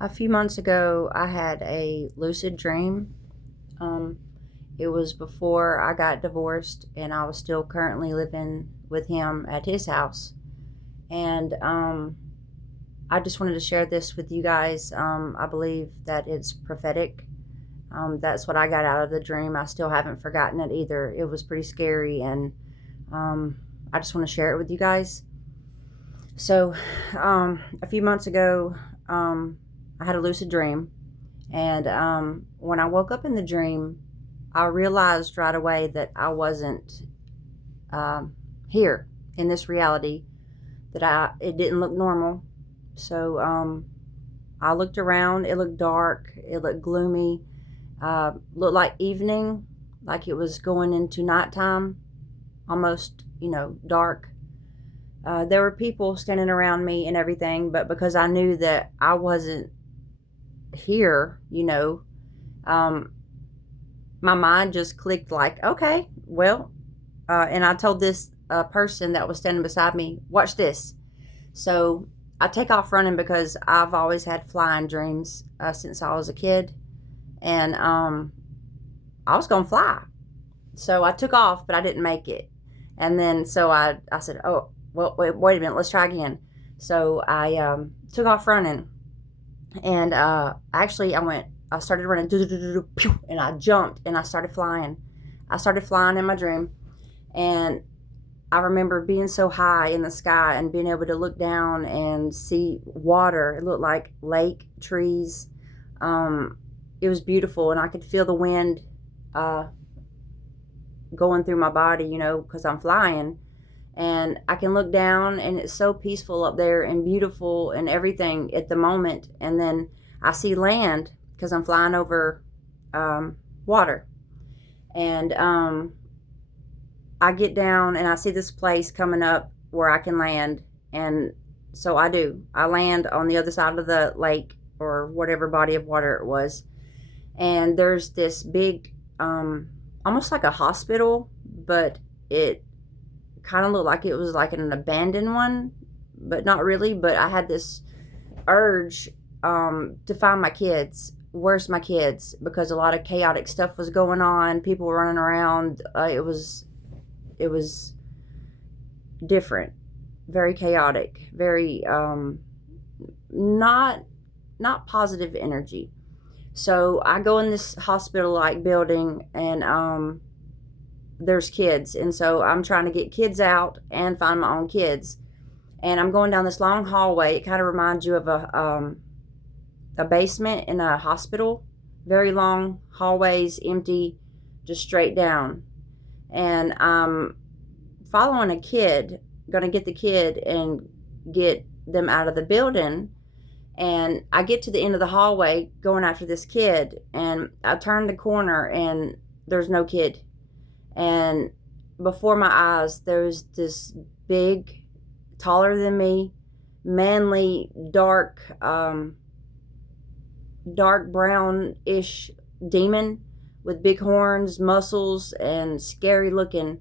A few months ago, I had a lucid dream. Um, it was before I got divorced, and I was still currently living with him at his house. And I just wanted to share this with you guys. I believe that it's prophetic. That's what I got out of the dream. I still haven't forgotten it either. It was pretty scary, and I just want to share it with you guys. So, a few months ago, I had a lucid dream, and when I woke up in the dream, I realized right away that I wasn't um, here in this reality. That it didn't look normal. So I looked around. It looked dark. It looked gloomy. Looked like evening, like it was going into nighttime, almost dark. There were people standing around me and everything, but because I knew that I wasn't here, um, my mind just clicked like, okay, well, and I told this person that was standing beside me, watch this. So I take off running because I've always had flying dreams since I was a kid, and I was gonna fly. So I took off, but I didn't make it. And then so I said, oh, well, wait a minute, let's try again. So I took off running, and actually I started running, and I jumped and I started flying. I started flying in my dream, and I remember being so high in the sky and being able to look down and see water. It looked like lake, trees. It was beautiful, and I could feel the wind uh, going through my body, because I'm flying. And I can look down, and it's so peaceful up there and beautiful and everything at the moment. And then I see land because I'm flying over water. And I get down and I see this place coming up where I can land. And so I do. I land on the other side of the lake or whatever body of water it was. And there's this big, almost like a hospital, but it kind of looked like it was like an abandoned one, but not really. But I had this urge to find my kids. Where's my kids? Because a lot of chaotic stuff was going on. People were running around. It was different, very chaotic, very not positive energy. So I go in this hospital like building, and there's kids, and so I'm trying to get kids out and find my own kids. And I'm going down this long hallway. It kind of reminds you of a basement in a hospital. Very long hallways, empty, just straight down. And I'm following a kid, gonna get the kid and get them out of the building. And I get to the end of the hallway going after this kid, and I turn the corner and there's no kid. And before my eyes, there's this big, taller than me, manly, dark brown-ish demon with big horns, muscles, and scary looking.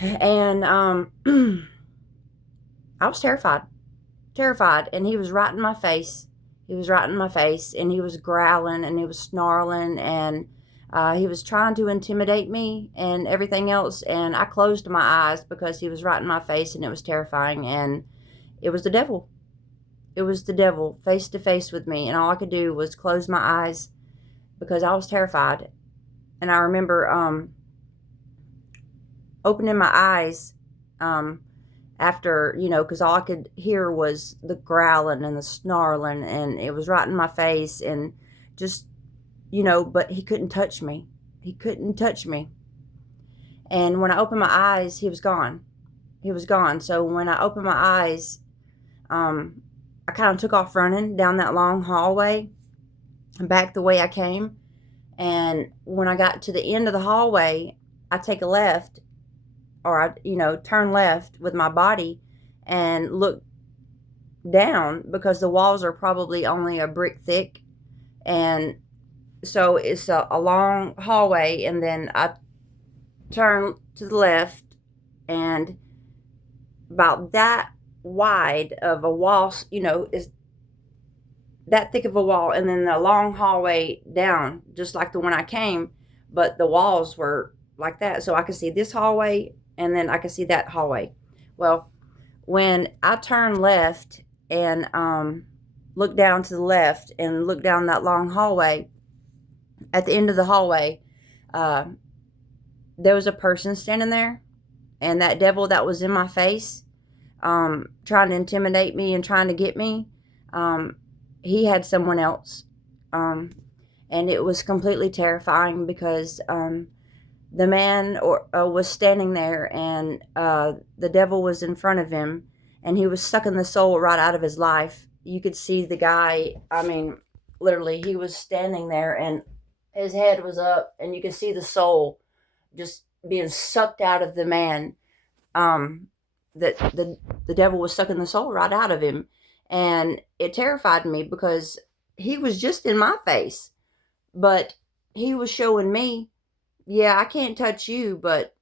And I was terrified, and he was right in my face. He was right in my face, and he was growling, and he was snarling, and he was trying to intimidate me and everything else. And I closed my eyes because he was right in my face, and it was terrifying. And it was the devil. It was the devil face to face with me, and all I could do was close my eyes because I was terrified. And I remember opening my eyes after, because all I could hear was the growling and the snarling, and it was right in my face, and just, but he couldn't touch me. He couldn't touch me. And when I opened my eyes, he was gone. He was gone. So when I opened my eyes, I kind of took off running down that long hallway and back the way I came. And when I got to the end of the hallway, I take a left, or I turn left with my body and look down because the walls are probably only a brick thick. And so it's a long hallway, and then I turn to the left, and about that wide of a wall, is that thick of a wall, and then the long hallway down, just like the one I came, but the walls were like that. So I could see this hallway, and then I could see that hallway. Well, when I turned left and looked down to the left and looked down that long hallway, at the end of the hallway, uh, there was a person standing there, and that devil that was in my face, trying to intimidate me and trying to get me, um, he had someone else. Um, and it was completely terrifying because the man was standing there, and the devil was in front of him, and he was sucking the soul right out of his life. You could see the guy, I mean, literally, he was standing there, and his head was up, and you could see the soul just being sucked out of the man. Um, that the devil was sucking the soul right out of him, and it terrified me because he was just in my face, but he was showing me, yeah, I can't touch you, but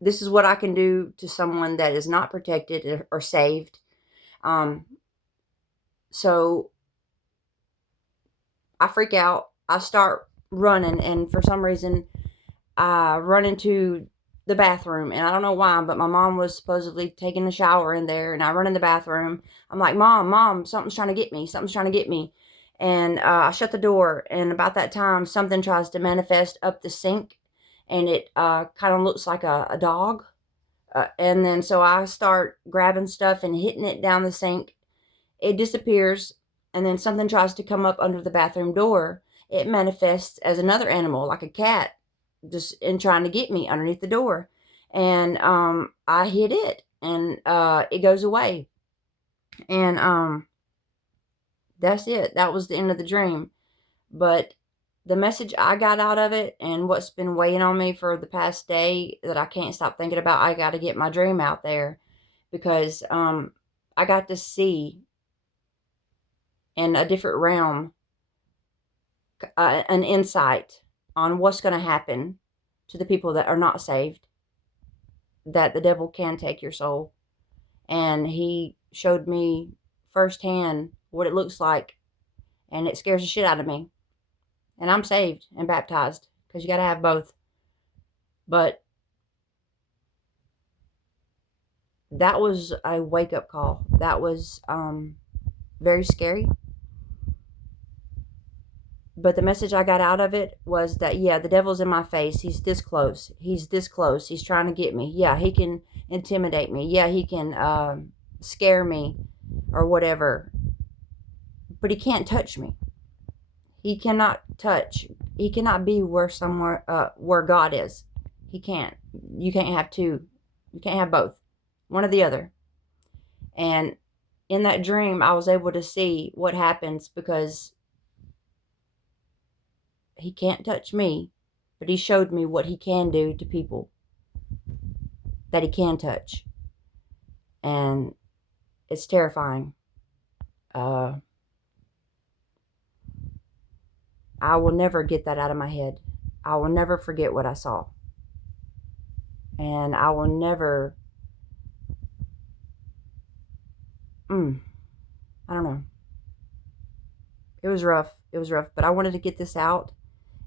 this is what I can do to someone that is not protected or saved. Um, so I freak out. I start running, and for some reason, I run into the bathroom, and I don't know why, but my mom was supposedly taking a shower in there, and I run in the bathroom. I'm like, Mom, something's trying to get me. Something's trying to get me. And I shut the door, and about that time, something tries to manifest up the sink, and it kind of looks like a dog. And then so I start grabbing stuff and hitting it down the sink. It disappears, and then something tries to come up under the bathroom door. It manifests as another animal, like a cat, just in trying to get me underneath the door. And I hit it, and it goes away. And that's it. That was the end of the dream. But the message I got out of it, and what's been weighing on me for the past day that I can't stop thinking about, I got to get my dream out there, because I got to see in a different realm an insight on what's going to happen to the people that are not saved, that the devil can take your soul. And he showed me firsthand what it looks like, and it scares the shit out of me. And I'm saved and baptized, because you got to have both. But that was a wake-up call. That was very scary. But the message I got out of it was that, yeah, the devil's in my face. He's this close. He's this close. He's trying to get me. Yeah, he can intimidate me. Yeah, he can scare me or whatever. But he can't touch me. He cannot touch. He cannot be where God is. He can't. You can't have two. You can't have both. One or the other. And in that dream, I was able to see what happens, because he can't touch me, but he showed me what he can do to people that he can touch. And it's terrifying. I will never get that out of my head. I will never forget what I saw. And I will never, I don't know. It was rough. It was rough. But I wanted to get this out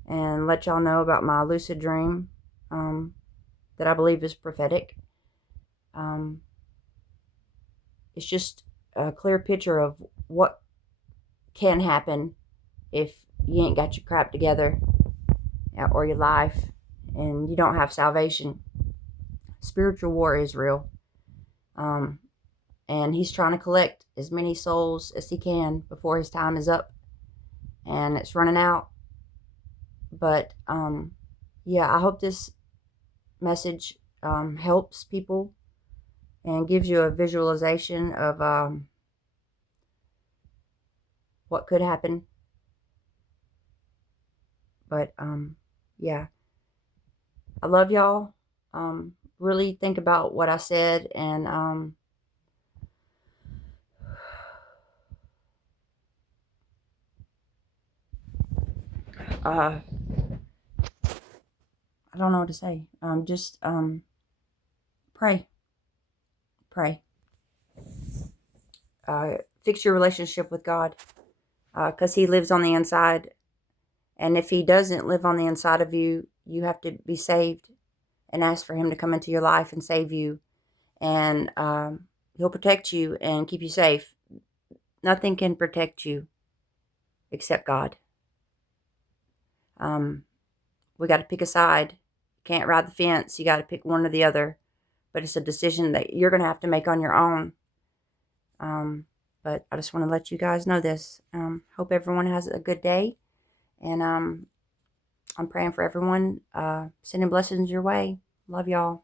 and let y'all know about my lucid dream that I believe is prophetic. It's just a clear picture of what can happen if you ain't got your crap together, or your life, and you don't have salvation. Spiritual war is real. And he's trying to collect as many souls as he can before his time is up. And it's running out. But yeah, I hope this message helps people and gives you a visualization of what could happen. But yeah, I love y'all. Really think about what I said, and I don't know what to say. Just pray. Pray. Fix your relationship with God. because he lives on the inside. And if he doesn't live on the inside of you, you have to be saved and ask for him to come into your life and save you. And he'll protect you and keep you safe. Nothing can protect you except God. Um, we got to pick a side. Can't ride the fence. You got to pick one or the other. But it's a decision that you're going to have to make on your own. But I just want to let you guys know this. Hope everyone has a good day. And I'm praying for everyone. Sending blessings your way. Love y'all.